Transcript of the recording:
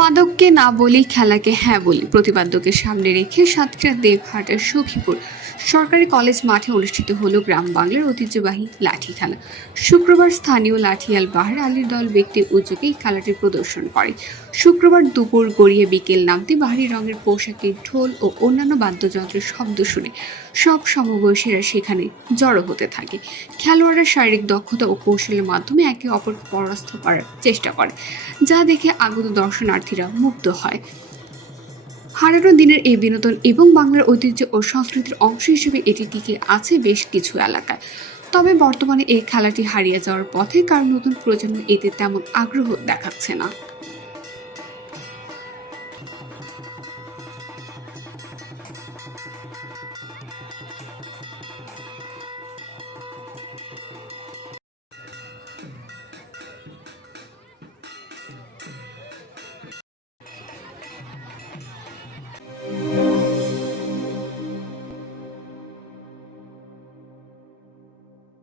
মাদককে না বলি খেলাকে হ্যাঁ বলি প্রতিপাদ্যকে সামনে রেখে সাতক্ষীরা দেবহাটের সখীপুর সরকারি কলেজ মাঠে অনুষ্ঠিত হলো গ্রাম বাংলার ঐতিহ্যবাহী লাঠি খেলা। শুক্রবার স্থানীয় লাঠিয়াল বাহার আলীর দল ব্যক্তি উদ্যোগে এই খেলাটি প্রদর্শন করে। শুক্রবার দুপুর গড়িয়ে বিকেল নামতে বাহারি রঙের পোশাকে ঢোল ও অন্যান্য বাদ্যযন্ত্রের শব্দ শুনে সব সমবয়সীরা সেখানে জড়ো হতে থাকে। খেলোয়াড়রা শারীরিক দক্ষতা ও কৌশলের মাধ্যমে একে অপরকে পরাস্ত করার চেষ্টা করে, যা দেখে আগত দর্শনার্থীরা মুগ্ধ হয়। হারানো দিনের এই বিনোদন এবং বাংলার ঐতিহ্য ও সংস্কৃতির অংশ হিসেবে এটি টিকে আছে বেশ কিছু এলাকায়। তবে বর্তমানে এই খেলাটি হারিয়ে যাওয়ার পথে কারণ নতুন প্রজন্ম এতে তেমন আগ্রহ দেখাচ্ছে না।